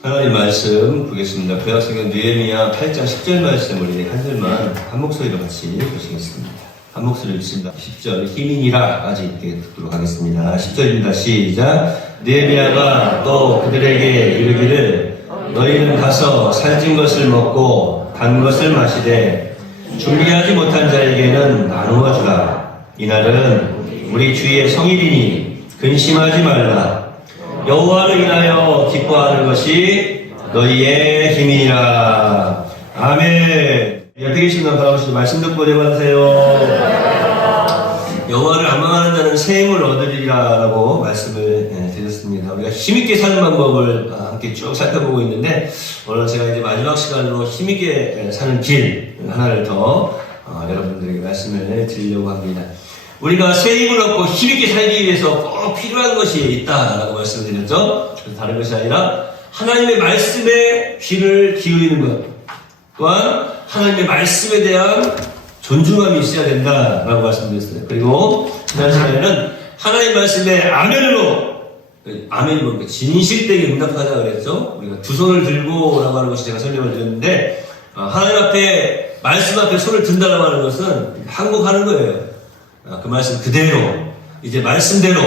하나님 말씀 보겠습니다. 구약성경 느헤미야 8장 10절 말씀을 우리 한 절만 한 목소리로 같이 보시겠습니다. 한 목소리로 읽습니다. 10절 희민이라까지 읽게 듣도록 하겠습니다. 10절입니다. 시작. 느헤미야가 또 그들에게 이르기를 너희는 가서 살찐 것을 먹고 단 것을 마시되 준비하지 못한 자에게는 나누어 주라. 이날은 우리 주의 성일이니 근심하지 말라. 여호와를 인하여 기뻐하는 것이 너희의 힘이니라. 아멘. 옆에 계신 분 바라보시고 말씀 듣고 내받으세요. 여호와를 암망하는 자는 새 힘을 얻으리라라고 말씀을 드렸습니다. 우리가 힘있게 사는 방법을 함께 쭉 살펴보고 있는데 오늘 제가 이제 마지막 시간으로 힘있게 사는 길 하나를 더 여러분들에게 말씀을 드리려고 합니다. 우리가 새 힘을 얻고 힘있게 살기 위해서 꼭 필요한 것이 있다라고 말씀드렸죠. 다른 것이 아니라 하나님의 말씀에 귀를 기울이는 것, 또한 하나님의 말씀에 대한 존중함이 있어야 된다라고 말씀드렸어요. 그리고 지난 시간에는 하나님 말씀에 아멘으로, 아멘이 뭡니까? 진실되게 응답하자 그랬죠. 우리가 두 손을 들고라고 하는 것이 제가 설명을 드렸는데 하나님 앞에 말씀 앞에 손을 든다라고 하는 것은 항복하는 거예요. 그 말씀 그대로, 이제 말씀대로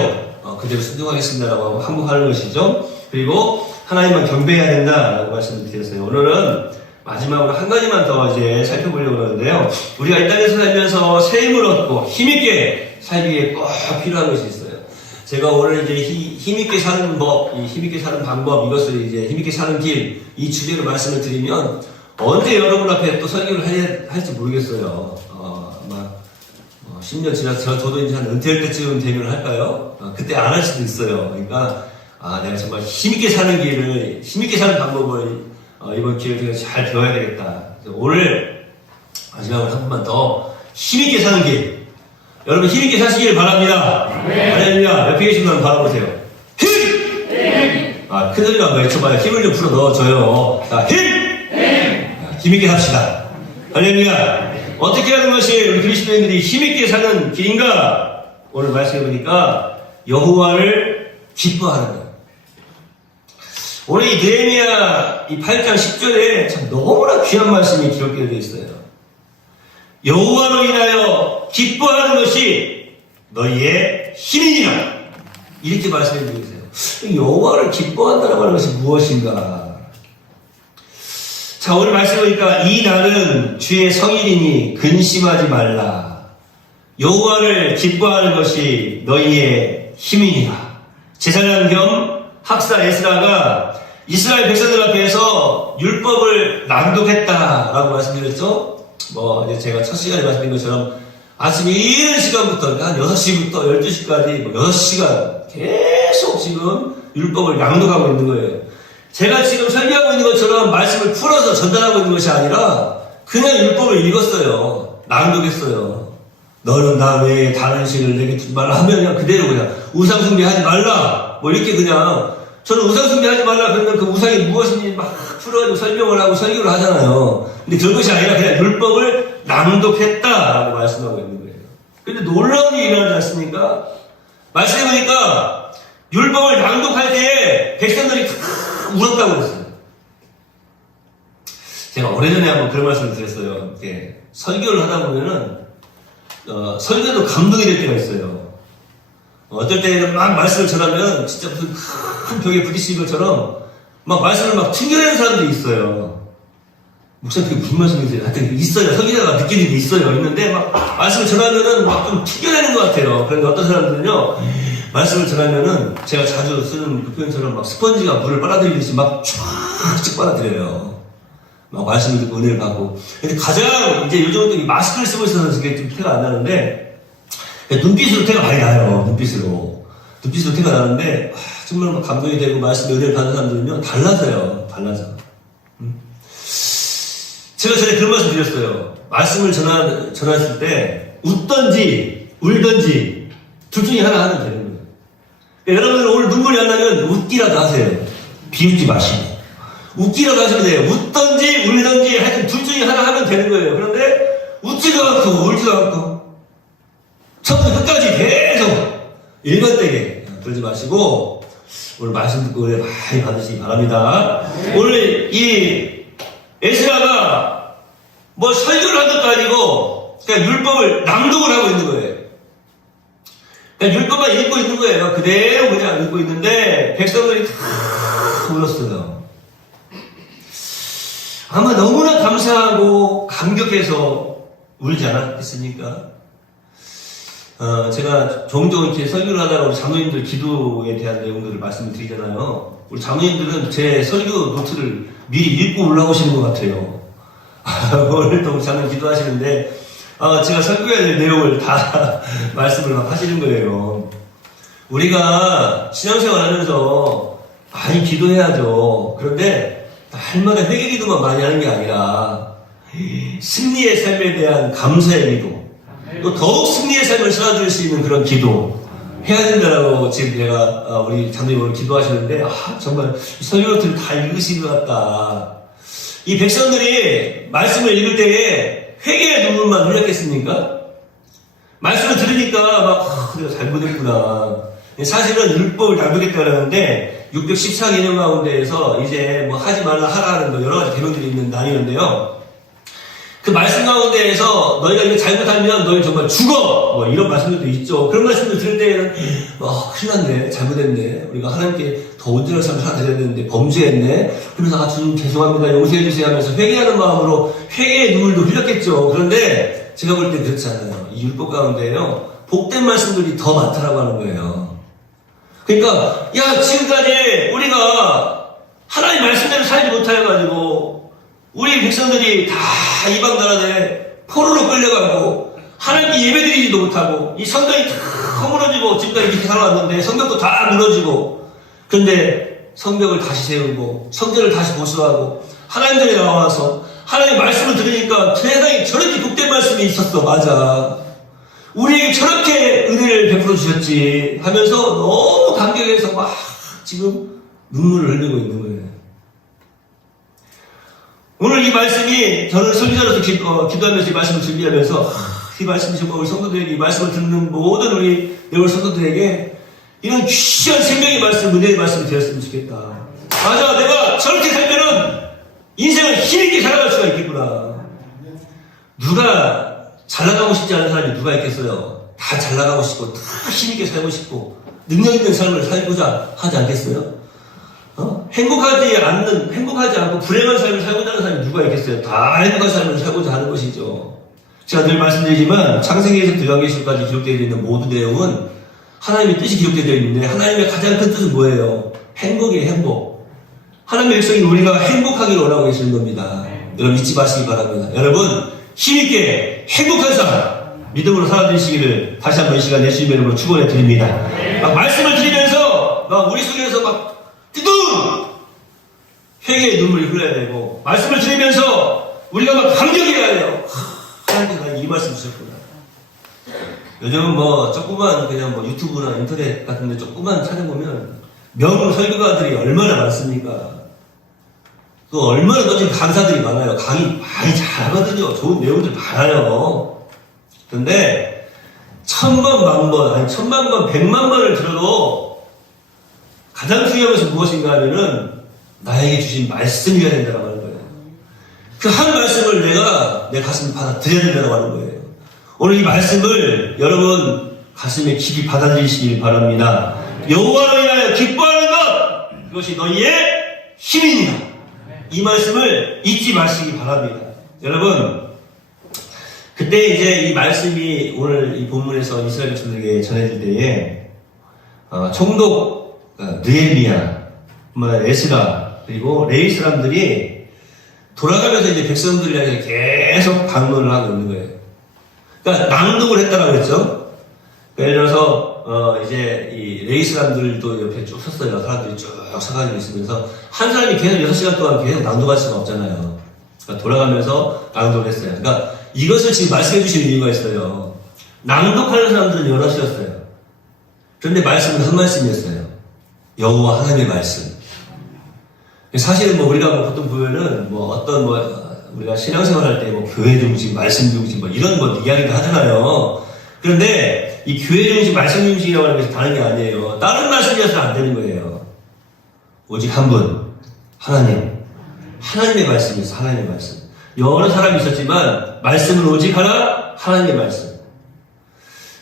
그대로 순종하겠습니다라고 항복하는 것이죠. 그리고 하나님만 경배해야 된다라고 말씀을 드렸어요. 오늘은 마지막으로 한 가지만 더 이제 살펴보려고 그러는데요. 우리가 이 땅에서 살면서 새 힘을 얻고 힘있게 살기 위해 꼭 필요한 것이 있어요. 제가 오늘 이제 힘있게 사는 법, 이 힘있게 사는 방법, 이것을 이제 힘있게 사는 길, 이 주제로 말씀을 드리면 언제 여러분 앞에 또 설교를 할지 모르겠어요. 10년 지나서 저도 이제 한 은퇴할 때쯤 대면을 할까요? 그때 안 할 수도 있어요. 그러니까 내가 정말 힘있게 사는 길을, 힘있게 사는 방법을 이번 기회에 제가 잘 배워야 되겠다. 오늘 마지막으로 한 번만 더 힘있게 사는 길, 여러분 힘있게 사시길 바랍니다. 할렐루야. 옆에 계신 분 바라보세요. 힘! 큰 소리로 한번 외쳐봐요. 힘을 좀 풀어 넣어줘요. 자, 힘! 힘있게 삽시다. 할렐루야. 어떻게 하는 것이 우리 그리스도인들이 힘있게 사는 길인가? 오늘 말씀해보니까 여호와를 기뻐하는 거예요. 오늘 이 느헤미야 이 8장 10절에 참 너무나 귀한 말씀이 기록되어 있어요. 여호와로 인하여 기뻐하는 것이 너희의 힘이니라. 이렇게 말씀해 주고 계세요. 여호와를 기뻐한다는 하는 것이 무엇인가? 자, 오늘 말씀해보니까 이 날은 주의 성일이니 근심하지 말라. 여호와를 기뻐하는 것이 너희의 힘이니라. 제사장 겸 학사 에스라가 이스라엘 백성들 앞에서 율법을 낭독했다라고 말씀드렸죠. 이제 제가 첫 시간에 말씀드린 것처럼 아침 이른 시간부터 한 6시부터 12시까지 6시간 계속 지금 율법을 낭독하고 있는 거예요. 제가 지금 설교하고 있는 것처럼 말씀을 풀어서 전달하고 있는 것이 아니라 그냥 율법을 읽었어요. 낭독했어요. 너는 나 외에 다른 신을 내게 두지 말라 하면 그냥 그대로 그냥 우상숭배하지 말라 이렇게 그냥 저는 우상숭배하지 말라 그러면 그 우상이 무엇인지 막 풀어가지고 설명을 하고 설교를 하잖아요. 근데 그것이 아니라 그냥 율법을 낭독했다라고 말씀하고 있는 거예요. 근데 놀라운 일이 일어나지 않습니까? 말씀해보니까 율법을 낭독할 때에 백성들이 울었다고 그랬어요. 제가 오래전에 한번 그런 말씀을 드렸어요. 이렇게 설교를 하다 보면은 설교도 감동이 될 때가 있어요. 어떨 때는 막 말씀을 전하면 진짜 무슨 큰 벽에 부딪히는 것처럼 막 말씀을 막 튕겨내는 사람들이 있어요. 목사님 그게 무슨 말씀이세요? 하여튼 있어요. 설교자가 느끼는 게 있어요. 있는데 막 말씀을 전하면은 막 좀 튕겨내는 것 같아요. 그런데 어떤 사람들은요, 말씀을 전하면은 제가 자주 쓰는 그 표현처럼 막 스펀지가 물을 빨아들이듯이 막 쫙쫙 빨아들여요. 막 말씀을 듣고 은혜를 받고. 근데 가장 이제 요즘은 또 마스크를 쓰고 있어서 그게 좀 티가 안 나는데 눈빛으로 티가 많이 나요. 눈빛으로 티가 나는데 정말 막 감동이 되고 말씀에 은혜를 받는 사람들은요 달라져요. 제가 전에 그런 말씀 드렸어요. 말씀을 전하실 때 웃던지 울던지 둘 중에 하나 하면 되는 거예요. 그러니까 여러분들 오늘 눈물이 안 나면 웃기라도 하세요. 비웃지 마시고. 웃기라도 하시면 돼요. 웃던지 울던지 하여튼 둘 중에 하나 하면 되는 거예요. 그런데 웃지도 않고 울지도 않고 처음부터 끝까지 계속 일관되게 그러지 마시고 오늘 말씀 듣고 은혜 많이 받으시기 바랍니다. 오늘 이 에스라가 뭐 설교를 한 것도 아니고 그냥 율법을 낭독을 하고 있는 거예요. 그냥 율법만 읽고 있는 거예요. 그대로 그냥 읽고 있는데 백성들이 다 울었어요. 아마 너무나 감사하고 감격해서 울지 않았겠습니까? 제가 종종 이렇게 설교를 하다가 우리 장로님들 기도에 대한 내용들을 말씀을 드리잖아요. 우리 장로님들은 제 설교 노트를 미리 읽고 올라오시는 것 같아요. 오늘도 장로님 기도하시는데, 제가 설교해야 될 내용을 다 말씀을 막 하시는 거예요. 우리가 신앙생활 하면서 많이 기도해야죠. 그런데 날마다 회개 기도만 많이 하는 게 아니라 승리의 삶에 대한 감사의 기도, 또 더욱 승리의 삶을 살아줄 수 있는 그런 기도 해야 된다라고 지금 제가 우리 장로님 오늘 기도하시는데 정말 설교를 다 읽으신 것 같다. 이 백성들이 말씀을 읽을 때에 회개의 눈물만 흘렸겠습니까? 말씀을 들으니까 막 내가 잘못했구나. 사실은 율법을 낭독했다 그러는데 614개념 가운데에서 이제 뭐 하지 말라 하라는 뭐 여러 가지 계명들이 있는 나뉘는데요. 그 말씀 가운데에서 너희가 이거 잘못하면 너희 정말 죽어! 뭐 이런 말씀들도 있죠. 그런 말씀을 들을 때에는 큰일 났네. 잘못했네. 우리가 하나님께 더 온전한 삶을 살아야 되는데 범죄했네. 그러면서 주님 죄송합니다. 용서해 주세요 하면서 회개하는 마음으로 회개의 눈물도 흘렸겠죠. 그런데 제가 볼 때 그렇지 않아요. 이 율법 가운데에요. 복된 말씀들이 더 많다라고 하는 거예요. 그러니까 지금까지 우리가 하나님 말씀대로 살지 못해가지고 우리 백성들이 다 이방 나라들에 포로로 끌려가고 하나님께 예배드리지도 못하고 이 성경이 다 허물어지고 지금까지 이렇게 살아왔는데 성경도 다 무너지고 그런데 성경을 다시 세우고 성전을 다시 보수하고 하나님들이 나와서 하나님의 말씀을 들으니까 세상에 저렇게 복된 말씀이 있었어. 맞아. 우리에게 저렇게 은혜를 베풀어 주셨지 하면서 너무 감격해서 막 지금 눈물을 흘리고 있는 거예요. 오늘 이 말씀이 저는 설교자로서 기도하면서 이 말씀을 준비하면서 이 말씀이 정말 우리 성도들에게 이 말씀을 듣는 모든 우리 내올 성도들에게 이런 귀한 생명의 말씀, 은혜의 말씀이 되었으면 좋겠다. 맞아, 내가 저렇게 살면은 인생을 힘있게 살아갈 수가 있겠구나. 누가 잘 나가고 싶지 않은 사람이 누가 있겠어요? 다 잘 나가고 싶고 다 힘있게 살고 싶고 능력 있는 삶을 살고자 하지 않겠어요? 행복하지 않고 불행한 삶을 살고자 하는 사람이 누가 있겠어요? 다 행복한 삶을 살고자 하는 것이죠. 제가 늘 말씀드리지만 창세기에서 요한계시록까지 기록되어 있는 모든 내용은 하나님의 뜻이 기록되어 있는데 하나님의 가장 큰 뜻은 뭐예요? 행복이에요. 행복. 하나님의 백성이 우리가 행복하기를 원하고 계시는 겁니다. 여러분 잊지 마시기 바랍니다. 여러분 힘있게 행복한 삶 믿음으로 살아주시기를 다시 한번 이 시간 예수님의 이름으로 축원해 드립니다. 막 말씀을 드리면서 막 우리 속에서 막 뜨거운 회개의 눈물이 흘러야 되고 말씀을 들으면서 우리가 막 감격해야 돼요. 하나님께서 나에게 이 말씀 주셨구나. 요즘은 뭐 조그만 그냥 뭐 유튜브나 인터넷 같은 데 조그만 찾아보면 명문 설교가들이 얼마나 많습니까? 또 얼마나 멋진 강사들이 많아요. 강의 많이 잘하거든요. 좋은 내용들 많아요. 그런데 1000번, 만번, 아니 1000만 번, 100만 번을 들어도 가장 중요한 것은 무엇인가 하면은 나에게 주신 말씀이어야 된다고 하는 거예요. 그 한 말씀을 내가 내 가슴에 받아들여야 된다고 하는 거예요. 오늘 이 말씀을 여러분 가슴에 깊이 받아들이시길 바랍니다. 여호와를 위하여 기뻐하는 것 그것이 너희의 힘이니라. 이 말씀을 잊지 마시기 바랍니다. 여러분 그때 이제 이 말씀이 오늘 이 본문에서 이스라엘 백성들에게 전해질 때에 총독 느헤미야, 에스라 그리고 레위 사람들이 돌아가면서 이제 백성들을 향해 계속 방문을 하고 있는 거예요. 그러니까 낭독을 했다라고 했죠. 예를 들어서 이제 이 레위 사람들도 옆에 쭉 섰어요. 사람들이 쭉 서가지고 있으면서 한 사람이 계속 6시간 동안 계속 낭독할 수가 없잖아요. 그러니까 돌아가면서 낭독을 했어요. 그러니까 이것을 지금 말씀해 주시는 이유가 있어요. 낭독하는 사람들은 여럿이었어요. 그런데 말씀은 한 말씀이었어요. 여호와 하나님의 말씀. 사실은 뭐 우리가 뭐 보통 보면은 뭐 어떤 뭐 우리가 신앙생활 할 때 뭐 교회 중심, 말씀 중심 뭐 이런 뭐 이야기도 하잖아요. 그런데 이 교회 중심, 말씀 중심이라고 하는 것이 다른 게 아니에요. 다른 말씀이어서는 안 되는 거예요. 오직 한 분, 하나님의 말씀이 있어. 하나님의 말씀. 여러 사람이 있었지만 말씀은 오직 하나님의 말씀.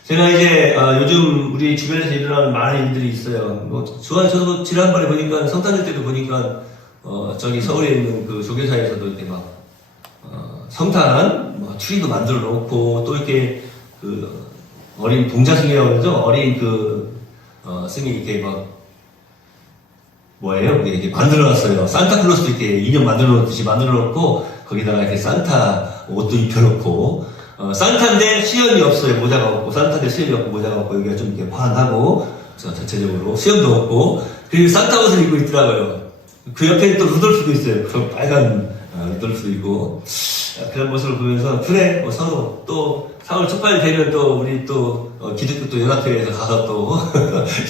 제가 이제 요즘 우리 주변에서 일어나는 많은 일들이 있어요. 저도 지난번에 보니까 성탄절 때도 보니까 저기 서울에 있는 그 조교사에서도 이렇게 막 성탄 트리도 만들어 놓고 또 이렇게 그 어린 동자승이라고 그러죠. 어린 승이 이렇게 막 뭐예요? 이렇게 만들어 놨어요. 산타클로스도 이렇게 인형 만들어 놓듯이 만들어 놓고 거기다가 이렇게 산타 옷도 입혀 놓고 산타인데 수염이 없어요. 모자가 없고 산타인데 수염이 없고 모자가 없고 여기가 좀 이렇게 환하고 전체적으로 수염도 없고 그리고 산타 옷을 입고 있더라고요. 그 옆에 또 루돌프도 있어요. 그 빨간 루돌프도 있고 그런 모습을 보면서 그래 서로 또 4월 초반이 되면 또 우리 또 기독교 또 연합회에서 가서 또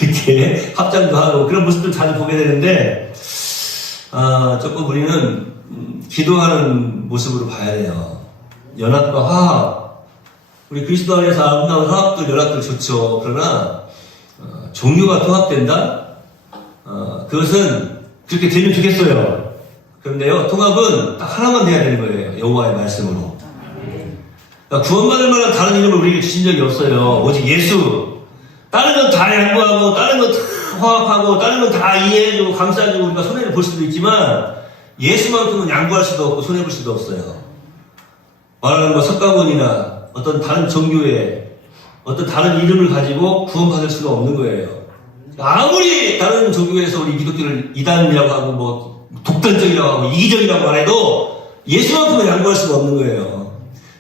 이렇게 합장도 하고 그런 모습들 자주 보게 되는데 조금 우리는 기도하는 모습으로 봐야 돼요. 연합과 화합, 우리 그리스도 안에서 아름다운 화합들 연합들 좋죠. 그러나 종교가 통합된다? 그것은 그렇게 되면 좋겠어요. 그런데요, 통합은 딱 하나만 돼야 되는 거예요. 여호와의 말씀으로. 그러니까 구원받을 만한 다른 이름을 우리에게 주신 적이 없어요. 오직 예수. 다른 건 다 양보하고, 다른 건 다 화합하고, 다른 건 다 이해해주고, 감싸주고, 우리가 손해를 볼 수도 있지만, 예수만큼은 양보할 수도 없고, 손해볼 수도 없어요. 말하는 거 석가모니나 어떤 다른 종교의 어떤 다른 이름을 가지고 구원받을 수가 없는 거예요. 아무리 다른 종교에서 우리 기독교를 이단이라고 하고, 뭐, 독단적이라고 하고, 이기적이라고 말해도, 예수만큼은 양보할 수가 없는 거예요.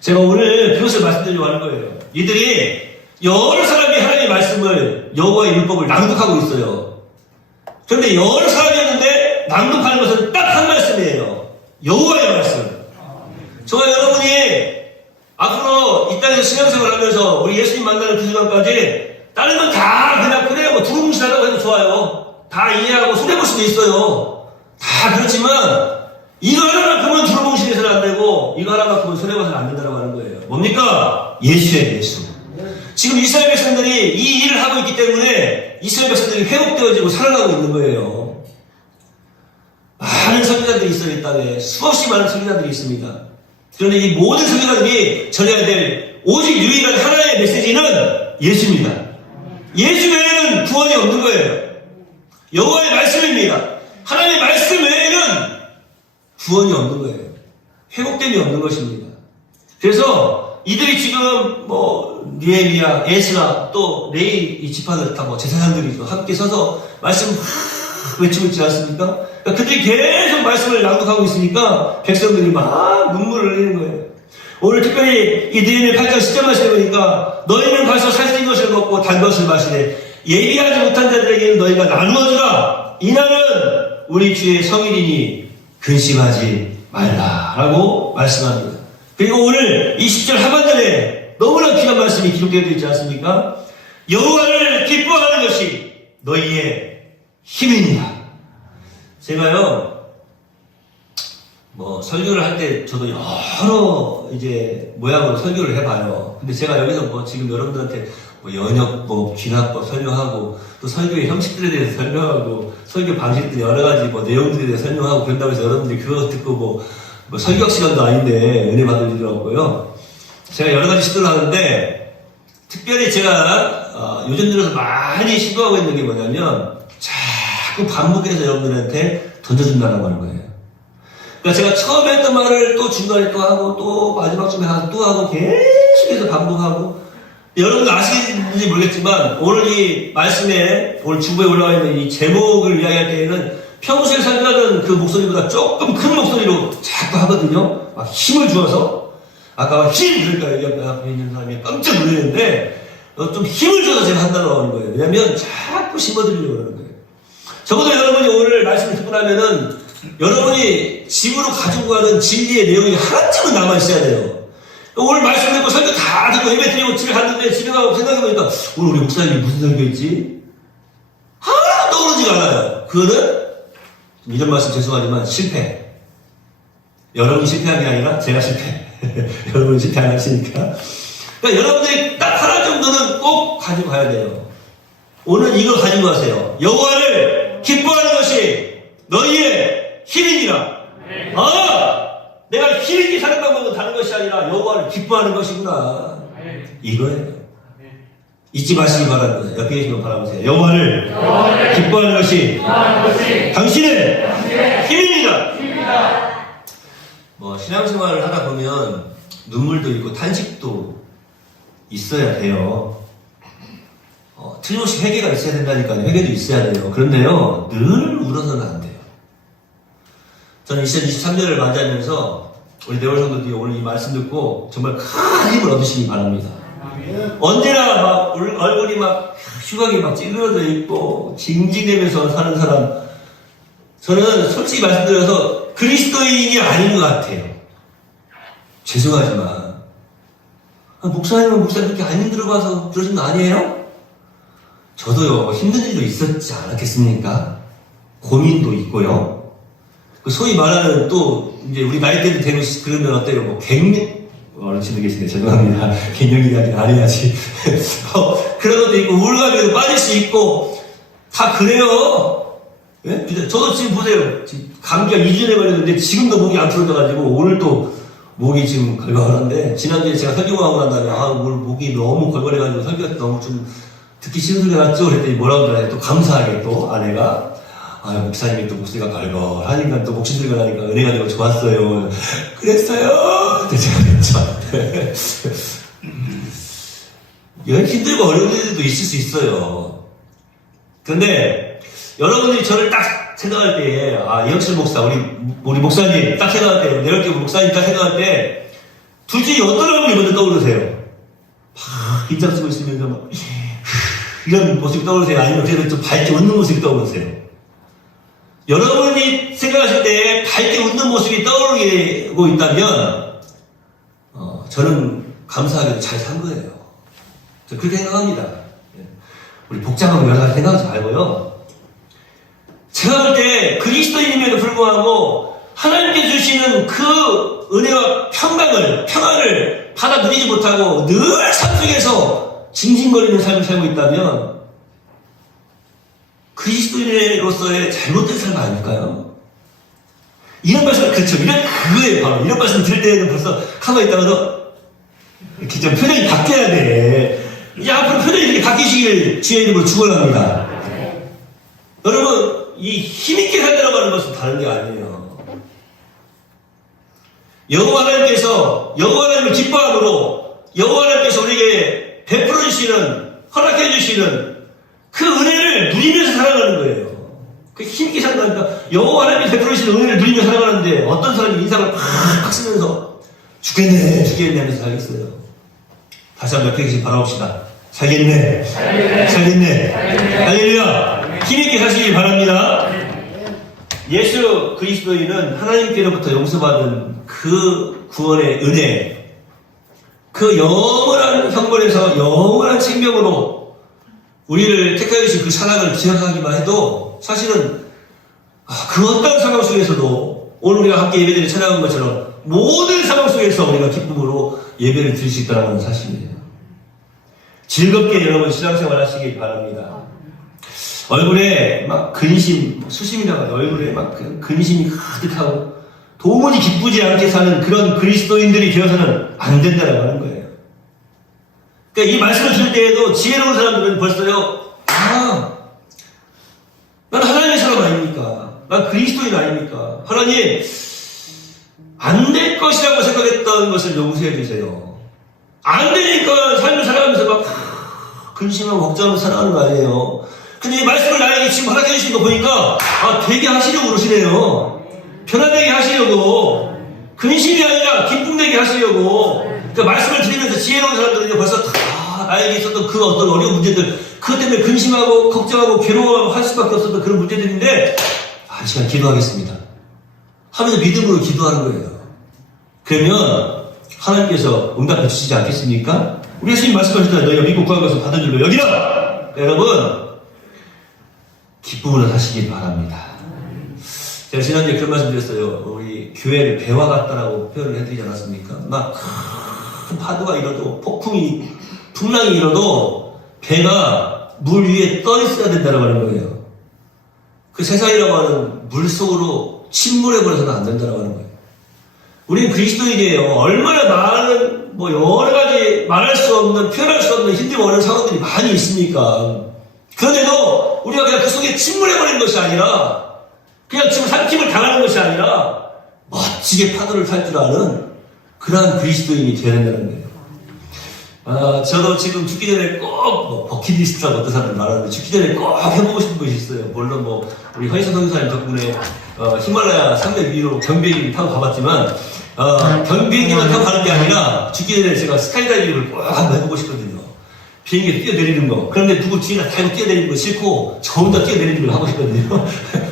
제가 오늘 그것을 말씀드리려고 하는 거예요. 이들이 여러 사람이 하나님의 말씀을 여호와의 율법을 낭독하고 있어요. 그런데 여러 사람이었는데 낭독하는 것은 딱 한 말씀이에요. 여호와의 말씀. 저와 여러분이 앞으로 이 땅에서 신앙생활을 하면서 우리 예수님 만나는 그 순간까지 다른 건 다 그냥 그래 뭐 두루뭉실하다고 해도 좋아요. 다 이해하고 손해볼 수도 있어요. 다 그렇지만 이거 하나만큼은 두루뭉실해서는 안 되고 이거 하나만큼은 손해봐서는 안 된다고 하는 거예요. 뭡니까? 예수의 예수. 지금 이스라엘 백성들이 이 일을 하고 있기 때문에 이스라엘 백성들이 회복되어지고 살아나고 있는 거예요. 많은 선지자들이 있어요. 이 땅에 수없이 많은 선지자들이 있습니다. 그런데 이 모든 선지자들이 전해야 될 오직 유일한 하나의 메시지는 예수입니다. 예수 외에는 구원이 없는 거예요. 여호와의 말씀입니다. 하나님의 말씀 외에는 구원이 없는 거예요. 회복됨이 없는 것입니다. 그래서 이들이 지금 느헤미야, 에스라 또 레위 이 지파들 다 제사장들이 함께 서서 말씀 외치고 있지 않습니까? 그러니까 그들이 계속 말씀을 낭독하고 있으니까 백성들이 막 눈물을 흘리는 거예요. 오늘 특별히 이 느헤미야 8장 10절 말씀에 보니까 너희는 가서 살찐 것을 먹고 단 것을 마시되 예비하지 못한 자들에게는 너희가 나누어주라. 이날은 우리 주의 성일이니 근심하지 말라라고 말씀합니다. 그리고 오늘 20절 하반절에 너무나 귀한 말씀이 기록되어 있지 않습니까? 여호와를 기뻐하는 것이 너희의 힘이니라. 제가요 설교를 할 때 저도 여러 이제 모양으로 설교를 해봐요. 근데 제가 여기서 지금 여러분들한테 연역법, 귀납법 설명하고 또 설교의 형식들에 대해서 설명하고 설교 방식들 여러 가지 내용들에 대해서 설명하고 그런다고 해서 여러분들이 그거 듣고 설교학 시간도 아닌데 은혜 받을 일이 없고요. 제가 여러 가지 시도를 하는데 특별히 제가 요즘 들어서 많이 시도하고 있는 게 뭐냐면 자꾸 반복해서 여러분들한테 던져준다는 하는 거예요. 그러니까 제가 처음에 했던 말을 또 중간에 또 하고 또 마지막쯤에 또 하고 계속해서 반복하고 여러분들 아시는지 모르겠지만 오늘 이 말씀에 오늘 주부에 올라와 있는 이 제목을 이야기할 때에는 평소에 설교하던 그 목소리보다 조금 큰 목소리로 자꾸 하거든요. 막 힘을 주어서 아까 그러니까 여기 앞에 있는 사람이 깜짝 놀랐는데 좀 힘을 줘서 제가 한다고 하는 거예요. 왜냐하면 자꾸 심어드리려고 하는 거예요. 적어도 여러분이 오늘 말씀을 듣고 나면은 여러분이 집으로 가지고 가는 진리의 내용이 하나쯤은 남아있어야 돼요. 오늘 말씀 듣고 설교 다 듣고 예배 드리고 집에 갔는데 집에 가고 생각해보니까 오늘 우리 목사님이 무슨 설교했지? 하나도 떠오르지가 않아요. 그거는 이런 말씀 죄송하지만 실패. 여러분이 실패한 게 아니라 제가 실패. 여러분이 실패 안 하시니까. 그러니까 여러분들이 딱 하나 정도는 꼭 가지고 가야 돼요. 오늘 이걸 가지고 가세요. 여호와를 기뻐하는 것이 너희의 힘이니라. 내가 힘있게 사는 방법은 다른 것이 아니라 여호와를 기뻐하는 것이구나. 이거예요. 잊지 마시기 바랍니다. 옆에 계시면 바라보세요. 여호와를 기뻐하는 것이 당신의 힘입니다. 신앙생활을 하다 보면 눈물도 있고 탄식도 있어야 돼요. 틀림없이 회개가 있어야 된다니까요. 회개도 있어야 돼요. 그런데요, 늘 울어서는 안 돼요. 저는 2023년을 맞이하면서 우리 네월 성도들이 오늘 이 말씀 듣고 정말 큰 힘을 얻으시기 바랍니다. 언제나 막 얼굴이 막 휘광이 막 찌그러져 있고 징징대면서 사는 사람, 저는 솔직히 말씀드려서 그리스도인이 아닌 것 같아요. 죄송하지만 목사님은 그렇게 안 힘들어봐서 그러신 거 아니에요? 저도요, 힘든 일도 있었지 않았겠습니까? 고민도 있고요. 소위 말하는 또 이제 우리 나이대도 되고 그러면 어때요? 어르신들 계시네. 죄송합니다. 갱년 이야기는 안 해야지. 그런 것도 있고, 우울감에도 빠질 수 있고, 다 그래요. 예? 저도 지금 보세요. 지금 감기가 2주 전에 걸렸는데, 지금도 목이 안 풀어져가지고, 오늘 또 목이 지금 걸걸한데, 지난주에 제가 설교하고 난 다음에, 오늘 목이 너무 걸걸해가지고, 설교가 너무 좀 듣기 싫은 소리가 났죠? 그랬더니 뭐라고 그러나요? 또 감사하게 또 아내가, 목사님이 또 목소리가 걸걸하니까 또 목소리가 나니까 은혜가 되고 좋았어요. 그랬어요. 제가 그랬죠. 이런 힘들고 어려운 일들도 있을 수 있어요. 그런데 여러분들이 저를 딱 생각할 때에, 이영철 목사, 우리 목사님 딱 생각할 때, 내열교 목사님 딱 생각할 때, 둘 중에 어떤 분이 먼저 떠오르세요? 막 긴장 쓰고 있으면서 막 이런 모습이 떠오르세요? 아니면 그래도 좀 밝게 웃는 모습이 떠오르세요? 여러분이 생각하실 때 밝게 웃는 모습이 떠오르고 있다면 저는 감사하게도 잘 산 거예요. 저 그렇게 생각합니다. 우리 복잡한 여러 가지 생각하지 말고요. 제가 볼 때 그리스도인임에도 불구하고 하나님께 주시는 그 은혜와 평안을 받아 누리지 못하고 늘 삶 속에서 징징거리는 삶을 살고 있다면 그리스도인으로서의 잘못된 삶 아닐까요? 이런 말씀, 그렇죠. 그거예요, 바로. 이런 말씀 들을 때는 벌써 가만히 있다가도 이렇게 좀 표정이 바뀌어야 돼. 이제 앞으로 표정이 이렇게 바뀌시길 주의 이름으로 축원합니다. 여러분, 이 힘있게 살다라고 하는 것은 다른 게 아니에요. 여호와 하나님께서, 여호와 하나님을 기뻐함으로 여호와 하나님께서 우리에게 베풀어 주시는, 허락해 주시는 그 은혜를 누리면서 살아가는 거예요. 그 힘있게 살아가니까 여호와 하나님이 베풀어 주시는 은혜를 누리면서 살아가는데 어떤 사람이 인상을 팍 쓰면서 죽겠네 하면서 살겠어요. 다시 한번 옆에 계시 바라봅시다. 살겠네. 할렐루야. 힘있게 사시기 바랍니다. 예수 그리스도인은 하나님께로부터 용서받은 그 구원의 은혜, 그 영원한 형벌에서 영원한 생명으로 우리를 택하여 주신 그 사랑을 기억하기만 해도 사실은 그 어떤 상황 속에서도 오늘 우리가 함께 예배드리는 찬양한 것처럼 모든 상황 속에서 우리가 기쁨으로 예배를 드릴 수 있다는 사실이에요. 즐겁게 여러분 신앙생활 하시길 바랍니다. 얼굴에 막 근심, 수심이라고 하죠. 얼굴에 막 근심이 가득하고 도무지 기쁘지 않게 사는 그런 그리스도인들이 되어서는 안 된다고 하는 거예요. 그러니까 이 말씀을 들을 때에도 지혜로운 사람들은 벌써요, 난 하나님의 사람 아닙니까? 난 그리스도인 아닙니까? 하나님, 안 될 것이라고 생각했던 것을 용서해 주세요. 안 되니까 삶을 살아가면서 막 근심하고 걱정하면서 살아가는 거 아니에요. 근데 이 말씀을 나에게 지금 허락해 주신 거 보니까 되게 하시려고 그러시네요. 편안하게 하시려고, 근심이 아니라 기쁨 되게 하시려고. 그 말씀을 드리면서 지혜로운 사람들은 벌써 다 나에게 있었던 그 어떤 어려운 문제들, 그것 때문에 근심하고 걱정하고 괴로워하고 할 수밖에 없었던 그런 문제들인데, 이 시간 기도하겠습니다 하면서 믿음으로 기도하는 거예요. 그러면 하나님께서 응답해 주시지 않겠습니까? 우리 예수님 말씀하셨잖아요. 너희가 믿고 구한 것을 받은 줄로 여기라. 여러분, 기쁨으로 사시길 바랍니다. 제가 지난주에 그런 말씀 드렸어요. 우리 교회를 배와 같다라고 표현을 해드리지 않았습니까? 막 큰 파도가 일어도, 풍랑이 일어도 배가 물 위에 떠 있어야 된다고 하는 거예요. 그 세상이라고 하는 물속으로 침몰해버려서는 안 된다고 하는 거예요. 우리는 그리스도인이에요. 얼마나 많은, 여러 가지 말할 수 없는, 표현할 수 없는 힘들고 어려운 상황들이 많이 있습니까? 그런데도 우리가 그냥 그 속에 침몰해버리는 것이 아니라, 그냥 지금 삼킴을 당하는 것이 아니라, 멋지게 파도를 탈 줄 아는 그러한 그리스도인이 되어야 된다는 거예요. 저도 지금 죽기 전에 꼭, 버킷리스트라고 어떤 사람들 말하는데, 죽기 전에 꼭 해보고 싶은 것이 있어요. 물론 우리 허인선 선교사님 덕분에, 히말라야 산맥 위로 경비행기를 타고 가봤지만, 경비행기만 타고 가는 게 아니라, 죽기 전에 제가 스카이다이빙을 꼭 한번 해보고 싶거든요. 비행기에 뛰어내리는 거. 그런데 누구 뒤에다 달고 뛰어내리는 거 싫고, 저 혼자 뛰어내리는 걸 하고 싶거든요.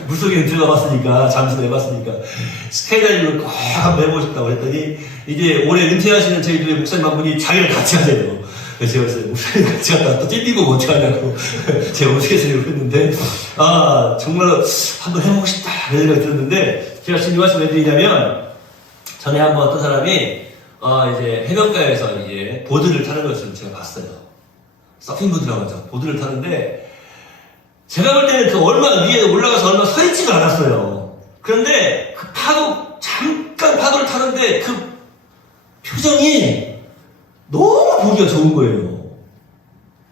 물속에 들어가 봤으니까, 잠수 내봤으니까, 스카이다이빙을 꼭 한번 해보고 싶다고 했더니, 이제 올해 은퇴하시는 저희 교회 목사님 한 분이 자기를 같이 하세요. 그래서 제가 그랬어요. 목사님 같이 갔다가 또 찔리고 뭐 어떡하냐고. 제가 우스갯소리를 했는데, 정말로 한번 해보고 싶다. 그런 생각이 들었는데, 제가 지금 이 말씀 왜 드리냐면, 전에 한번 어떤 사람이, 이제 해변가에서 이제 보드를 타는 것을 제가 봤어요. 서핑보드라고 하죠. 보드를 타는데, 제가 볼 때는 그 얼마 위에 올라가서 얼마 서 있지가 않았어요. 그런데 그 잠깐 파도를 타는데 그 표정이 너무 보기가 좋은 거예요.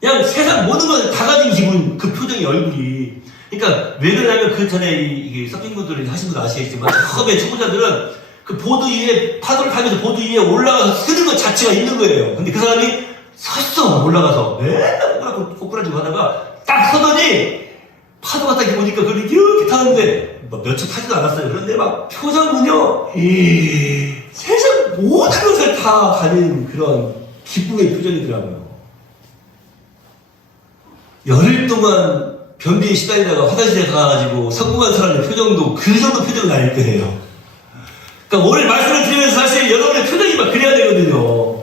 그냥 세상 모든 걸 다 가진 기분, 그 표정이, 얼굴이. 그러니까 왜 그러냐면 그 전에 이게 서핑보드를 하신 분 아시겠지만, 처음에 초보자들은 그 보드 위에, 파도를 타면서 보드 위에 올라가서 쓰는 것 자체가 있는 거예요. 근데 그 사람이 섰어, 올라가서. 맨날 꼬꾸라지고 하다가 딱 서더니 파도가 딱 보니까 그걸 이렇게 타는데 몇 초 타지도 않았어요. 그런데 막 표정은요, 세상 모든 것을 다 가진 그런 기쁨의 표정이더라고요. 열흘 동안 변비에 시달리다가 화장실에 가가지고 성공한 사람의 표정도 그 정도 표정은 아닐 거예요. 그러니까 오늘 말씀을 드리면서 사실 여러분의 표정이 막 그래야 되거든요.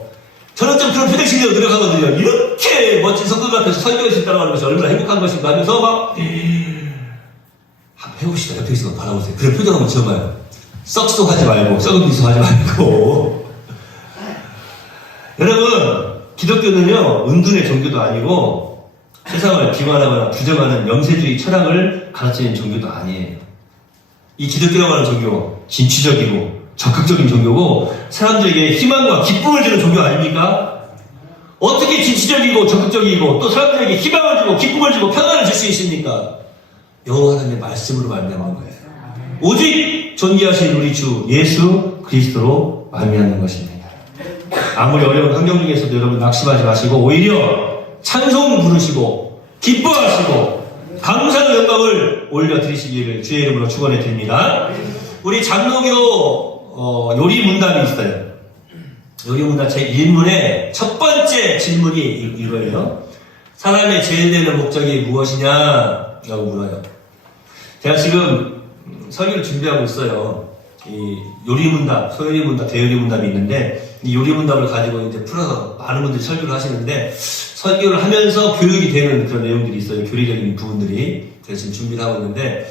저는 좀 그런 표정 신경을 노력하거든요. 이렇게 멋진 성도들 앞에서 설교할 수 있다는 것이 얼마나 행복한 것인가 하면서 막 한번 해봅시다. 옆에 있어 바라보세요. 그런 표정 한번 지어봐요. 썩소하지 말고, 썩은 미소하지 말고. 여러분, 기독교는요, 은둔의 종교도 아니고 세상을 비관하거나 부정하는 영세주의 철학을 가르치는 종교도 아니에요. 이 기독교라고 하는 종교, 진취적이고 적극적인 종교고 사람들에게 희망과 기쁨을 주는 종교 아닙니까? 어떻게 진취적이고 적극적이고 또 사람들에게 희망을 주고 기쁨을 주고 평안을 줄 수 있습니까? 여호와 하나님의 말씀으로 말미암는 거예요. 오직 존귀하신 우리 주 예수 그리스도로 말미암는 것입니다. 아무리 어려운 환경 중에서도 여러분 낙심하지 마시고 오히려 찬송 부르시고 기뻐하시고 감사의 영광을 올려드리시기를 주의 이름으로 축원해 드립니다. 우리 장로교 요리 문답이 있어요. 요리 문답 제1문의 첫 번째 질문이 이거예요. 사람의 제일 되는 목적이 무엇이냐라고 물어요. 제가 지금 설교를 준비하고 있어요. 이 요리 문답, 소요리 문답, 대요리 문답이 있는데 이 요리 문답을 가지고 이제 풀어서 많은 분들이 설교를 하시는데 설교를 하면서 교육이 되는 그런 내용들이 있어요. 교리적인 부분들이. 그래서 지금 준비를 하고 있는데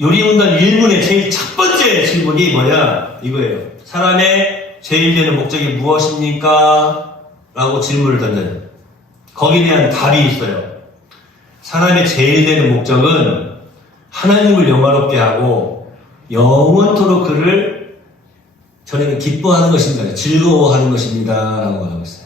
요리문답 1문의 제일 첫 번째 질문이 뭐냐 이거예요. 사람의 제일 되는 목적이 무엇입니까? 라고 질문을 던져요. 거기에 대한 답이 있어요. 사람의 제일 되는 목적은 하나님을 영화롭게 하고 영원토록 그를 저는 기뻐하는 것입니다. 즐거워하는 것입니다. 라고 하고 있어요.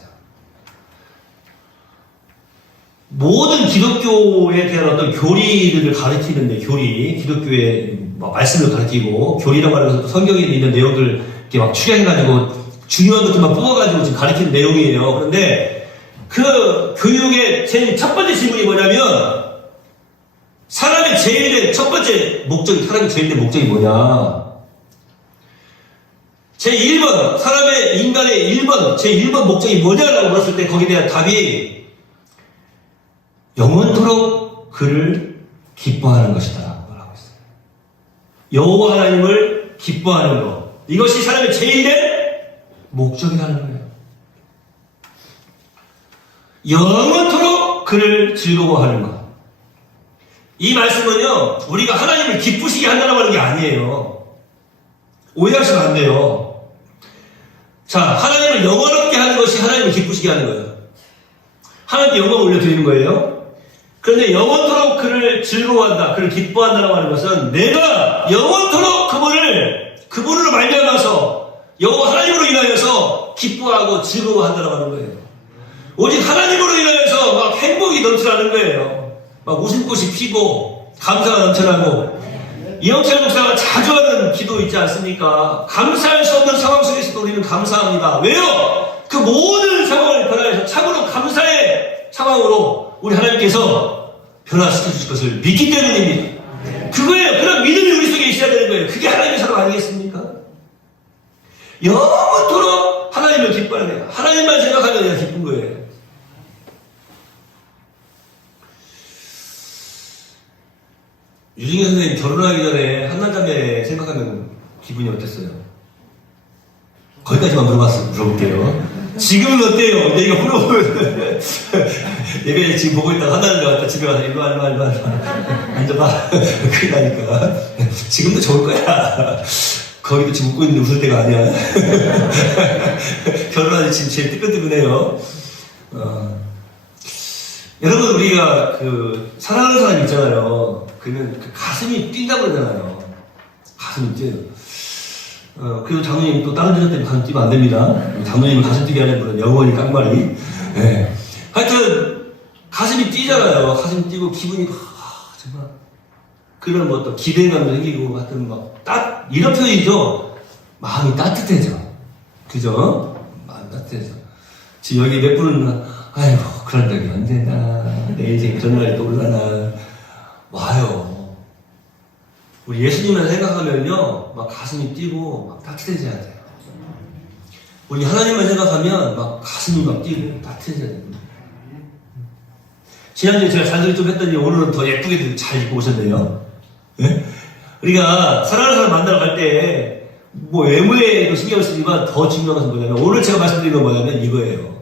모든 기독교에 대한 어떤 교리들을 가르치는데, 기독교의 말씀을 가르치고, 교리라고 하는 것은 성경에 있는 내용들 이렇게 막 추려해가지고, 중요한 것들만 뽑아가지고 지금 가르치는 내용이에요. 그런데 그 교육의 제일 첫 번째 질문이 뭐냐면, 사람의 제일 첫 번째 목적이, 사람의 제일 목적이 뭐냐? 제1번, 인간의 1번, 제1번 목적이 뭐냐라고 물었을 때 거기에 대한 답이 영원토록 그를 기뻐하는 것이다 라고 하고 있어요. 여호와 하나님을 기뻐하는 것, 이것이 사람의 제일의 목적이라는 거예요. 영원토록 그를 즐거워하는 것. 이 말씀은요, 우리가 하나님을 기쁘시게 한다고 하는 게 아니에요. 오해하시면 안 돼요. 자, 하나님을 영원롭게 하는 것이 하나님을 기쁘시게 하는 거예요. 하나님께 영광을 올려드리는 거예요. 그런데 영원토록 그를 즐거워한다, 그를 기뻐한다라고 하는 것은 내가 영원토록 그분으로 말미암아서 여호와 하나님으로 인하여서 기뻐하고 즐거워한다라고 하는 거예요. 오직 하나님으로 인하여서 막 행복이 넘쳐나는 거예요. 막 웃음꽃이 피고 감사가 넘쳐나고. 이영철 목사가 자주 하는 기도 있지 않습니까? 감사할 수 없는 상황 속에서도 우리는 감사합니다. 왜요? 그 모든 상황을 변화해서 참으로 감사의 상황으로 우리 하나님께서 변화시켜 주실 것을 믿기 때문입니다. 그거예요. 그런 믿음이 우리 속에 있어야 되는 거예요. 그게 하나님의 사랑 아니겠습니까? 영원토록 하나님을 기뻐하는 거예요. 하나님만 생각하면 내가 기쁜 거예요. 유진희 선생님 결혼하기 전에 한나자매 생각하면 기분이 어땠어요? 거기까지만 물어볼게요. 지금은 어때요? 근데 이거 물어보면 예배 지금 보고 있다가 한나자매가 왔다 집에 가서 일로 와 앉아봐. 큰일 나니까. 지금도 좋을 거야. 거기도 지금 웃고 있는데 웃을 때가 아니야. 결혼하니 지금 제일 뜨끈뜨끈해요. 여러분, 우리가 사랑하는 사람 있잖아요. 그러면 가슴이 뛴다고 그러잖아요. 가슴이 뛰어요. 그리고 장로님 또 다른 여자 때문에 가슴 뛰면 안 됩니다. 장로님을 가슴 뛰게 하는 분은 영원히 깡마리. 네. 하여튼, 가슴이 뛰잖아요. 가슴이 뛰고 기분이, 정말. 그런 또 기대감도 생기고, 하여튼 이런 표현이죠. 마음이 따뜻해져. 그죠? 마음이 따뜻해져. 지금 여기 몇 분은, 아이고, 그런 적이 언제나. 내 인생 그런 날이 또 올라나. 와요. 우리 예수님을 생각하면요, 막 가슴이 뛰고, 막 따뜻해져야 돼요. 우리 하나님만 생각하면, 막 가슴이 막 뛰고, 따뜻해져야 됩니다. 지난주에 제가 잔소리 좀 했더니 오늘은 더 예쁘게 잘 입고 오셨네요. 네? 우리가 사랑하는 사람 만나러 갈 때, 외모에도 신경을 쓰지만 더 중요한 것은 뭐냐면, 오늘 제가 말씀드린 건 뭐냐면 이거예요.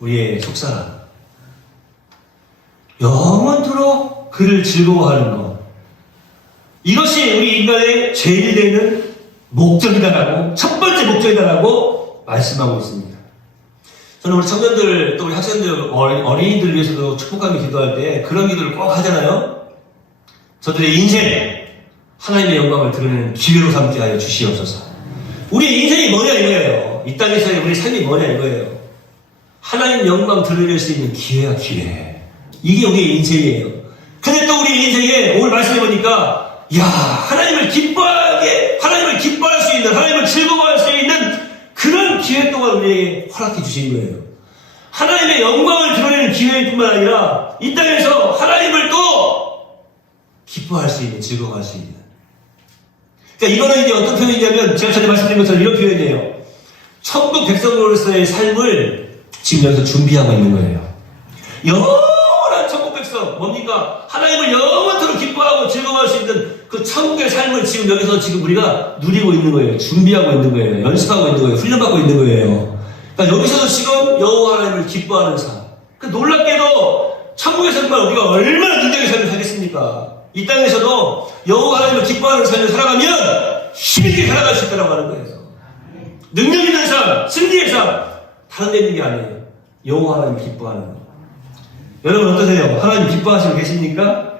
우리의 속사람. 영원토록 그를 즐거워하는 것. 이것이 우리 인간의 제일 되는 목적이다라고, 첫 번째 목적이다라고 말씀하고 있습니다. 저는 우리 청년들, 또 우리 학생들, 어린이들 위해서도 축복하며 기도할 때 그런 기도를 꼭 하잖아요. 저들의 인생, 하나님의 영광을 드러내는 기회로 삼게 하여 주시옵소서. 우리의 인생이 뭐냐 이거예요. 이 땅에서의 우리 삶이 뭐냐 이거예요. 하나님 영광 드러낼 수 있는 기회야, 기회. 이게 우리의 인생이에요. 근데 또 우리 인생에 오늘 말씀해보니까, 하나님을 기뻐할 수 있는, 하나님을 즐거워할 수 있는 그런 기회 동안 우리에게 허락해 주신 거예요. 하나님의 영광을 드러내는 기회일 뿐만 아니라, 이 땅에서 하나님을 또 기뻐할 수 있는, 즐거워할 수 있는. 그러니까 이거는 이제 어떤 표현이냐면, 제가 전에 말씀드린 것처럼 이런 표현이에요. 천국 백성으로서의 삶을 지금 여기서 준비하고 있는 거예요. 영원한 천국 백성, 뭡니까? 하나님을 영원토록 기뻐하고 즐거워할 수 있는 그 천국의 삶을 지금 여기서 지금 우리가 누리고 있는 거예요. 준비하고 있는 거예요. 연습하고 있는 거예요. 훈련받고 있는 거예요. 그러니까 여기서도 지금 여호와 하나님을 기뻐하는 삶. 그 놀랍게도 천국에서 정말 우리가 얼마나 능력의 삶을 살겠습니까? 이 땅에서도 여호와 하나님을 기뻐하는 삶을 살아가면 힘있게 살아갈 수 있다고 하는 거예요. 능력 있는 삶, 승리의 삶, 다른 데 있는 게 아니에요. 여호와 하나님 기뻐하는 거. 여러분 어떠세요? 하나님 기뻐하시고 계십니까?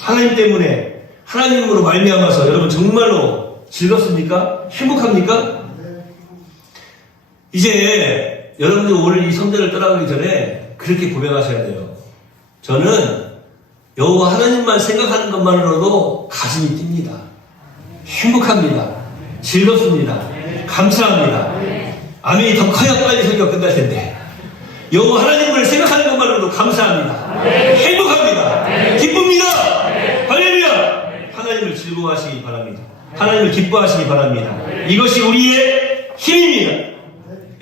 하나님 때문에, 하나님으로 말미암아서 여러분 정말로 즐겁습니까? 행복합니까? 이제 여러분들 오늘 이 성전을 떠나가기 전에 그렇게 고백하셔야 돼요. 저는 여호와 하나님만 생각하는 것만으로도 가슴이 뜁니다. 행복합니다. 즐겁습니다. 감사합니다. 아멘이 더 커야 빨리 설교가 끝날 텐데. 여호와 하나님을 생각하는 것만으로도 감사합니다. 행복합니다. 기쁩니다. 할렐루야. 하나님을 즐거워하시기 바랍니다. 하나님을 기뻐하시기 바랍니다. 이것이 우리의 힘입니다.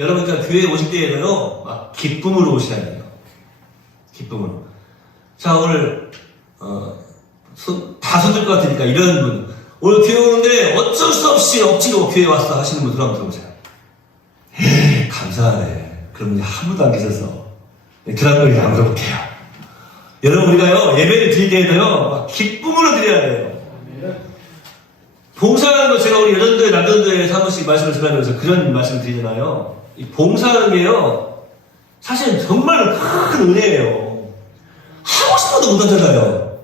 여러분, 그러니까 교회에 오실 때에는요, 막 기쁨으로 오셔야 돼요. 기쁨으로. 자, 오늘 다 손들 것 같으니까 이런 분, 오늘 교회 오는데 어쩔 수 없이 억지로 교회 왔어 하시는 분 들어한번 들어보세요. 감사하네. 그럼 한 분도 안 계셔서 그런 걸 이제 안 물어볼게요. 여러분, 우리가요 예배를 드릴 때에도요 막 기쁨으로 드려야 돼요. 봉사하는 거 제가 우리 여전도회 남전도회에서 한 번씩 말씀을 전하면서 그런 말씀을 드리잖아요. 이 봉사하는 게요 사실은 정말 큰 은혜예요. 하고 싶어도 하나도 못하잖아요.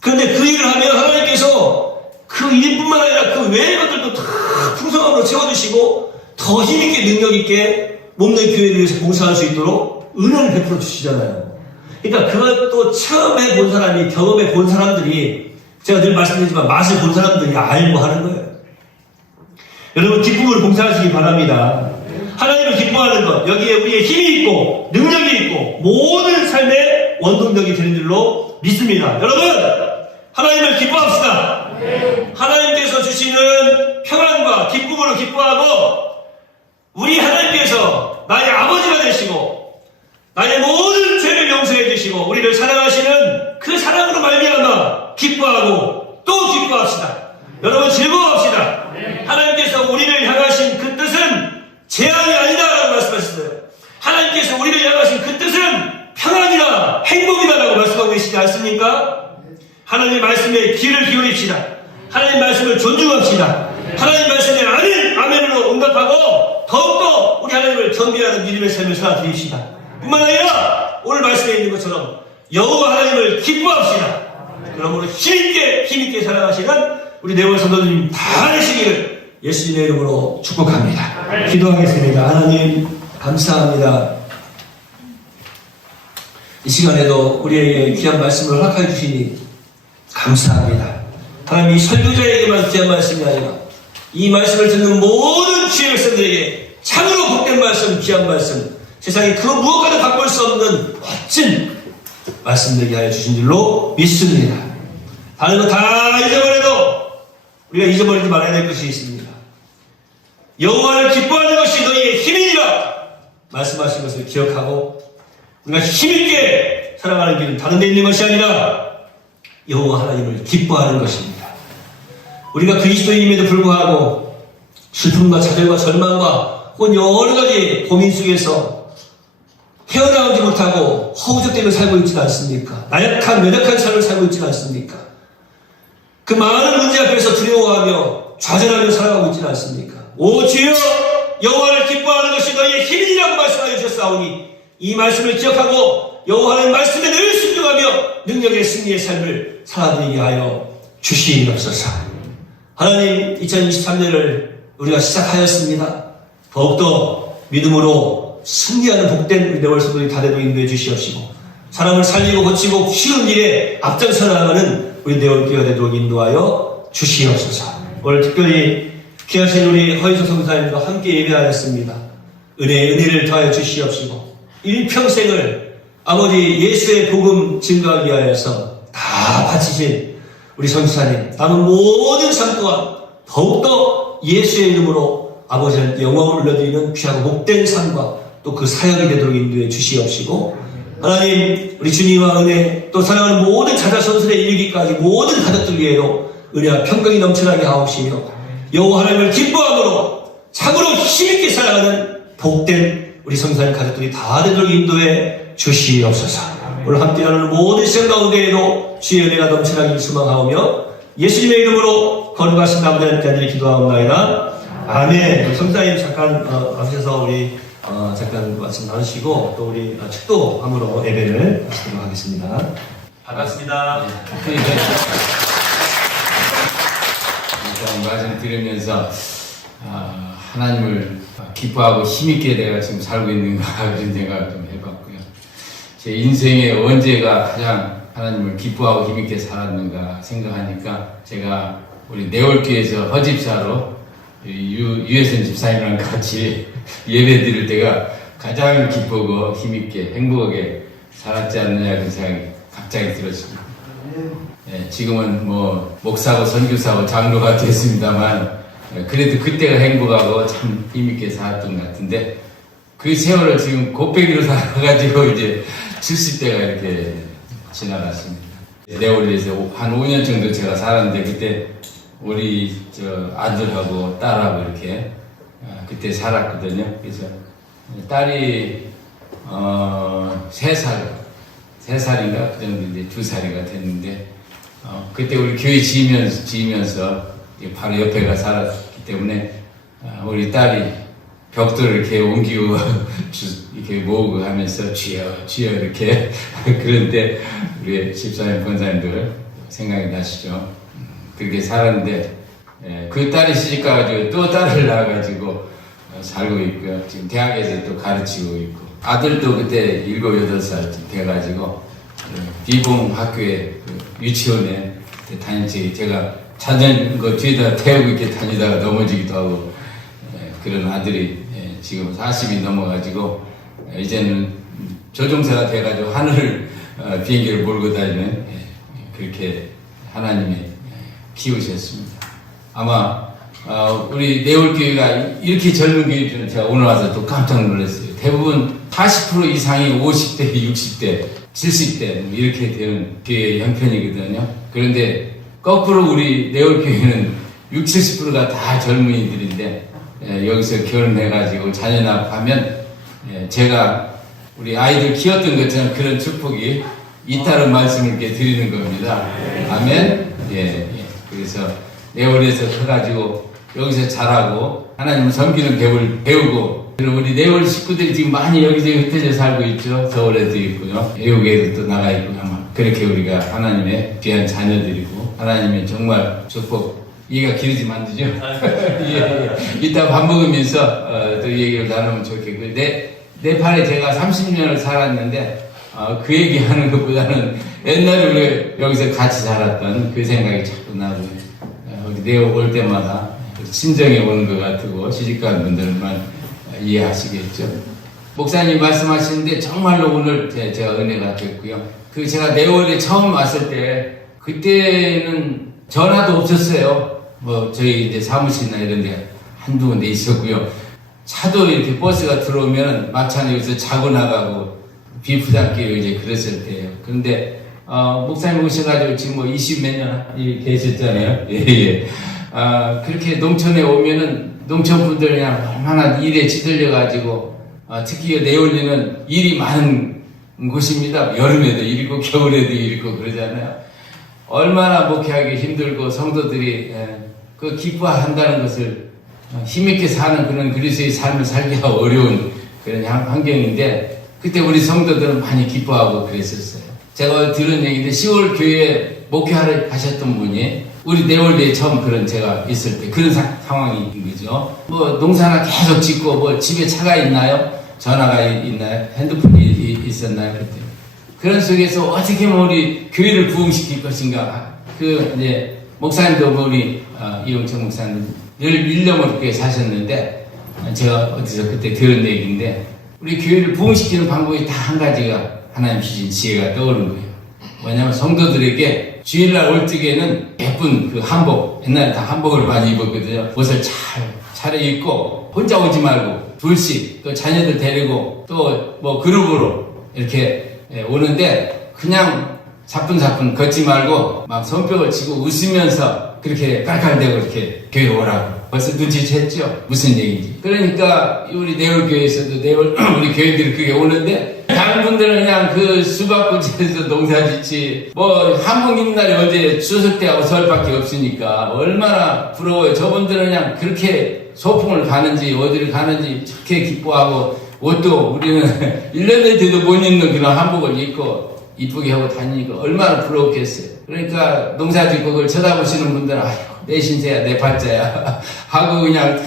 그런데 그 일을 하면 하나님께서 그 일뿐만 아니라 그 외의 것들도 다 풍성함으로 채워주시고 더 힘있게 능력있게 몸의 교회를 위해서 봉사할 수 있도록 은혜를 베풀어 주시잖아요. 그러니까 그것도 처음 해본 사람이, 경험해 본 사람들이, 제가 늘 말씀드리지만 맛을 본 사람들이 알고 하는 거예요. 여러분 기쁨으로 봉사하시기 바랍니다. 하나님을 기뻐하는 것, 여기에 우리의 힘이 있고 능력이 있고 모든 삶의 원동력이 되는 줄로 믿습니다. 여러분 하나님을 기뻐합시다. 하나님께서 주시는 평안과 기쁨으로 기뻐하고, 우리 하나님께서 나의 아버지가 되시고 나의 모든 죄를 용서해 주시고 우리를 사랑하시는 그 사랑으로 말미암아 기뻐하고 또 기뻐합시다. 여러분 즐거워합시다. 하나님께서 우리를 향하신 그 뜻은 재앙이 아니다라고 말씀하셨어요. 하나님께서 우리를 향하신 그 뜻은 평안이다, 행복이다라고 말씀하고 계시지 않습니까? 하나님 말씀에 귀를 기울입시다. 하나님 말씀을 존중합시다. 하나님 말씀에 아멘, 아멘으로 응답하고 더욱더 우리 하나님을 경배하는 믿음의 삶을 살아드립시다. 뿐만 아니라 오늘 말씀에 있는 것처럼 여호와 하나님을 기뻐합시다. 그러므로 힘있게 살아가시는 우리 네월 성도님 다 되시기를 예수님의 이름으로 축복합니다. 기도하겠습니다. 하나님 감사합니다. 이 시간에도 우리에게 귀한 말씀을 허락해 주시니 감사합니다. 하나님 이 설교자에게만 귀한 말씀이 아니라 이 말씀을 듣는 모든 주의 백성들에게 참으로 복된 말씀, 귀한 말씀, 세상에 그 무엇과도 바꿀 수 없는 멋진 말씀 되게 하여 주신 줄로 믿습니다. 다른 거 다 잊어버려도 우리가 잊어버리지 말아야 될 것이 있습니다. 여호와를 기뻐하는 것이 너희의 힘이니라 말씀하신 것을 기억하고 우리가 힘있게 살아가는 길은 다른 데 있는 것이 아니라 여호와 하나님을 기뻐하는 것입니다. 우리가 그리스도인임에도 불구하고 슬픔과 차별과 절망과 혹은 여러 가지 고민 속에서 헤어나오지 못하고 허우적대며 살고 있지는 않습니까? 나약한 연약한 삶을 살고 있지는 않습니까? 그 많은 문제 앞에서 두려워하며 좌절하며 살아가고 있지는 않습니까? 오 주여, 여호와를 기뻐하는 것이 너희의 힘이라고 말씀하여 주셨사오니 이 말씀을 기억하고 여호와의 말씀에 늘 순종하며 능력의 승리의 삶을 살아드리게 하여 주시옵소서. 하나님 2023년을 우리가 시작하였습니다. 더욱더 믿음으로 승리하는 복된 우리 네월 성도들이 다 되도록 인도해 주시옵시고 사람을 살리고 고치고 쉬운 일에 앞장서 나가는 우리 네월교회가 되도록 인도하여 주시옵소서. 오늘 특별히 귀하신 우리 허인석 성사님과 함께 예배하였습니다. 은혜를 더하여 주시옵시고 일평생을 아버지 예수의 복음 증거하기 위하여서 다 바치신 우리 성사님 남은 모든 삶 동안 더욱더 예수의 이름으로 아버지한테 영광을 올려드리는 귀하고 복된 삶과 또 그 사역이 되도록 인도해 주시옵시고 하나님 우리 주님과 은혜 또 사랑하는 모든 자자손손에 이르기까지 모든 가족들 위에도 은혜와 평강이 넘쳐나게 하옵시며 여호와 하나님을 기뻐함으로 참으로 힘있게 살아가는 복된 우리 성사님 가족들이 다 되도록 인도해 주시옵소서. 오늘 함께하는 모든 시간 가운데에도 주의 은혜가 넘쳐나길 소망하오며 예수님의 이름으로 거룩하신 남자님께 간절히 기도하옵나이다. 아멘. 성사님 잠깐 앞서서 우리 잠깐 말씀 나누시고 또 우리 축도함으로 예배를 하도록 하겠습니다. 반갑습니다. 말씀 들으면서 하나님을 기뻐하고 힘있게 내가 지금 살고 있는가 그런 생각을 좀 해봤고요. 제 인생에 언제가 가장 하나님을 기뻐하고 힘있게 살았는가 생각하니까 제가 우리 네월교회에서 허집사로 유혜선 집사님이랑 같이 예배 드릴 때가 가장 기쁘고 힘있게 행복하게 살았지 않느냐 그런 생각이 갑자기 들었습니다. 네, 지금은 뭐 목사고 선교사고 장로가 됐습니다만 그래도 그때가 행복하고 참 힘있게 살았던 것 같은데 그 세월을 지금 곱빼기로 살아가지고 이제 70대가 이렇게 지나갔습니다. 네월리에서 한 5년 정도 제가 살았는데 그때 우리 아들하고 딸하고 이렇게 그때 살았거든요. 그래서 딸이 3살인가 그 정도 이제 2살이가 됐는데 그때 우리 교회 지으면서 바로 옆에가 살았기 때문에 우리 딸이 벽돌을 이렇게 옮기고 이렇게 모으고 하면서 주여 주여 이렇게 그런데 우리 집사님 권사님들 생각이 나시죠? 그렇게 살았는데 그 딸이 시집 가가지고 또 딸을 낳아가지고 살고 있고요. 지금 대학에서 또 가르치고 있고 아들도 그때 7, 8살 돼가지고 비봉 학교에 유치원에 다니지 제가 자전거 뒤에다 태우고 이렇게 다니다가 넘어지기도 하고 그런 아들이 지금 40이 넘어가지고 이제는 조종사가 돼가지고 하늘 비행기를 몰고 다니는 그렇게 하나님이 키우셨습니다. 아마 우리 내월교회가 이렇게 젊은 교회들은 제가 오늘 와서 또 깜짝 놀랐어요. 대부분 40% 이상이 50대, 60대, 70대 이렇게 되는 교회 형편이거든요. 그런데 거꾸로 우리 내월교회는 60, 70%가 다 젊은이들인데 여기서 결혼해가지고 자녀 낳고,하면 제가 우리 아이들 키웠던 것처럼 그런 축복이 있다는 말씀을 이렇게 드리는 겁니다. 아멘. 그래서 내월에서 커가지고 여기서 자라고 하나님을 섬기는 법을 배우고 그리고 우리 내월 식구들이 지금 많이 여기저기 흩어져 살고 있죠. 서울에도 있고요. 외국에도 또 나가 있고 아마 그렇게 우리가 하나님의 귀한 자녀들이고 하나님의 정말 축복 이해가 길어지면 안 되죠? 이따 밥 먹으면서 또 얘기를 나누면 좋겠고요. 네팔에 제가 30년을 살았는데 그 얘기하는 것보다는 옛날에 우리 여기서 같이 살았던 그 생각이 자꾸 나고 내가 올 때마다 친정에 오는 것 같고 시집간 분들만 이해하시겠죠. 목사님 말씀하시는데 정말로 오늘 제가 은혜가 됐고요. 제가 내월에 처음 왔을 때 그때는 전화도 없었어요. 저희 이제 사무실이나 이런 데 한두 군데 있었고요. 차도 이렇게 버스가 들어오면 마찬가지로 여기서 자고 나가고 비프장길로 이제 그랬을 때예요. 그런데 목사님 오셔가지고 지금 20몇 년 계셨잖아요. 그렇게 농촌에 오면은 농촌분들 그냥 얼마나 일에 치들려가지고 특히 내올리는 일이 많은 곳입니다. 여름에도 일이고 겨울에도 일이고 그러잖아요. 얼마나 목회하기 힘들고 성도들이 그 기뻐한다는 것을 힘있게 사는 그런 그리스도의 삶을 살기가 어려운 그런 환경인데 그때 우리 성도들은 많이 기뻐하고 그랬었어요. 제가 들은 얘기인데 10월 교회에 목회하러 가셨던 분이 우리 내월대에 처음 그런 제가 있을 때 그런 상황인 거죠. 농사나 계속 짓고 집에 차가 있나요? 전화가 있나요? 핸드폰이 있었나요? 그때 그런 속에서 어떻게 우리 교회를 부흥시킬 것인가? 이제 목사님도 우리 이용철 목사님 늘 1년 넘게 사셨는데 제가 어디서 그때 들은 얘기인데 우리 교회를 부흥시키는 방법이 다 한 가지가 하나님 주신 지혜가 떠오르는 거예요. 뭐냐면 성도들에게 주일날 올 적에는 예쁜 그 한복, 옛날에 다 한복을 많이 입었거든요. 옷을 잘 차려입고 혼자 오지 말고 둘씩 또 자녀들 데리고 또 그룹으로 이렇게 오는데 그냥 사뿐사뿐 걷지 말고 막 손뼉을 치고 웃으면서 그렇게 깔깔대고 이렇게 교회 오라고. 벌써 눈치챘죠? 무슨 얘기인지. 그러니까 우리 내월교회에서도 우리 교회들이 그게 오는데 다른 분들은 그냥 그 수박꽃에서 농사짓지 한복 입는 날이 어제 추석 때하고 설밖에 없으니까 얼마나 부러워요. 저분들은 그냥 그렇게 소풍을 가는지 어디를 가는지 저렇게 기뻐하고 옷도 우리는 1년에 돼도 못 입는 그런 한복을 입고 이쁘게 하고 다니니까 얼마나 부러웠겠어요. 그러니까 농사짓고 그걸 쳐다보시는 분들은 아이고 내 신세야 내 팔자야 하고 그냥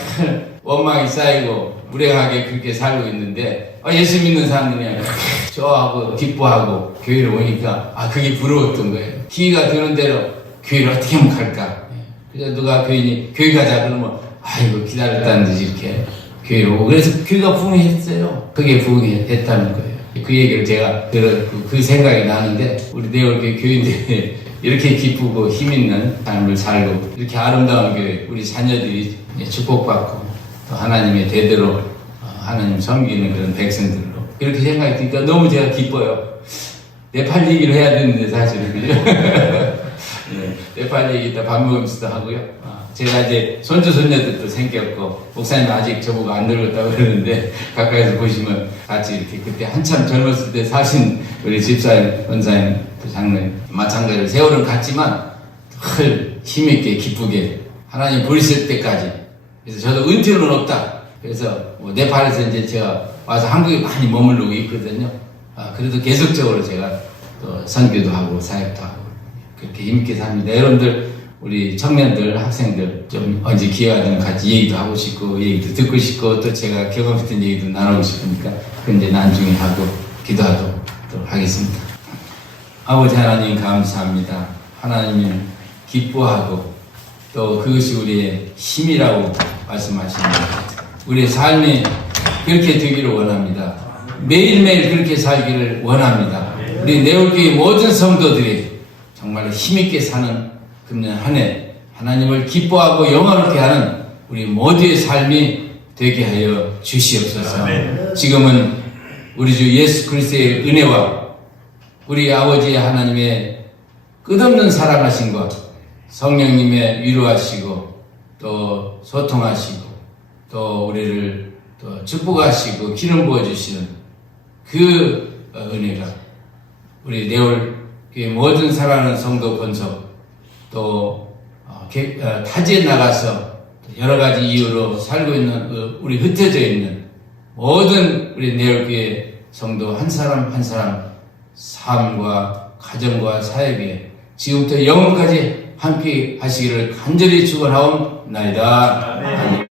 원망이 쌓이고 무례하게 그렇게 살고 있는데 예수 믿는 사람들이 그냥 좋아하고 기뻐하고 교회를 오니까 그게 부러웠던 거예요. 기회가 되는 대로 교회를 어떻게 하면 갈까. 그래서 누가 교인이 교회 가자 그러면 아이고 기다렸다는 듯이 이렇게 교회로 오고 그래서 교회가 부흥했어요. 그게 부흥했다는 거예요. 그 얘기를 제가 들었고 그 생각이 나는데 우리 내월교회 교인들이 이렇게 기쁘고 힘있는 삶을 살고 이렇게 아름다운 교회 우리 자녀들이 축복받고 또 하나님의 대대로 하나님 섬기는 그런 백성들로 이렇게 생각이 드니까 너무 제가 기뻐요. 네팔 얘기를 해야 되는데 사실은 그죠? 네팔 얘기 이따 밥 먹으면서도 하고요. 제가 이제 손주 손녀들도 생겼고 목사님 아직 저보고 안 늙었다고 그러는데 가까이서 보시면 같이 이렇게 그때 한참 젊었을 때 사신 우리 집사님, 권사님, 또 장로님 마찬가지로 세월은 같지만 늘 힘있게 기쁘게 하나님 부르실 때까지 그래서 저도 은퇴는 없다 그래서 뭐 네팔에서 이제 제가 와서 한국에 많이 머무르고 있거든요. 그래도 계속적으로 제가 또 선교도 하고 사역도 하고 그렇게 힘있게 삽니다. 여러분들 우리 청년들 학생들 좀 언제 기회가 되면 같이 얘기도 하고 싶고 얘기도 듣고 싶고 또 제가 경험했던 얘기도 나누고 싶으니까 그 이제 나중에 하고 기도하도록 하겠습니다. 아버지 하나님 감사합니다. 하나님은 기뻐하고 또 그것이 우리의 힘이라고 말씀하십니다. 우리의 삶이 그렇게 되기를 원합니다. 매일매일 그렇게 살기를 원합니다. 우리 내올교회 모든 성도들이 정말 힘있게 사는 금년 한 해 하나님을 기뻐하고 영화롭게 하는 우리 모두의 삶이 되게 하여 주시옵소서. 지금은 우리 주 예수 그리스도의 은혜와 우리 아버지 하나님의 끝없는 사랑하심과 성령님의 위로하시고 또 소통하시고 또 우리를 또 축복하시고 기름 부어주시는 그 은혜가 우리 내올 모든 사랑하는 성도 권속 또 타지에 나가서 여러 가지 이유로 살고 있는 우리 흩어져 있는 모든 우리 내올교회 성도 한 사람 한 사람 삶과 가정과 사역에 지금부터 영원까지 함께 하시기를 간절히 축원하옵나이다. 아멘.